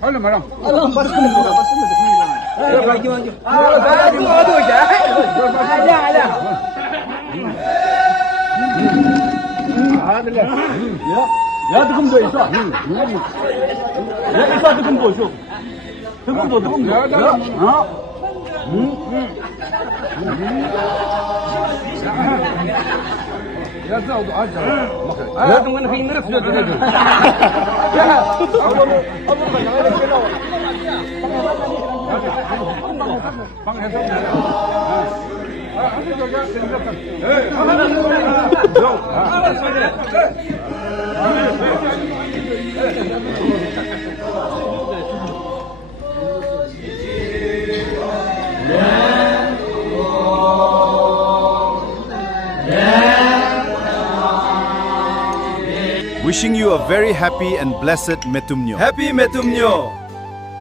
얼른 말아. 얼른 맞습니다. 맞기 먼저. 나 지금 어디 오자? 알자. 들려. 야, 득금 더 있어. 야, 있어, 득금 더 있어. 득금 더. يا زود عجل لا تمكن في نفس الوقت Wishing you a very happy and blessed Metumnyo. Happy Metumnyo.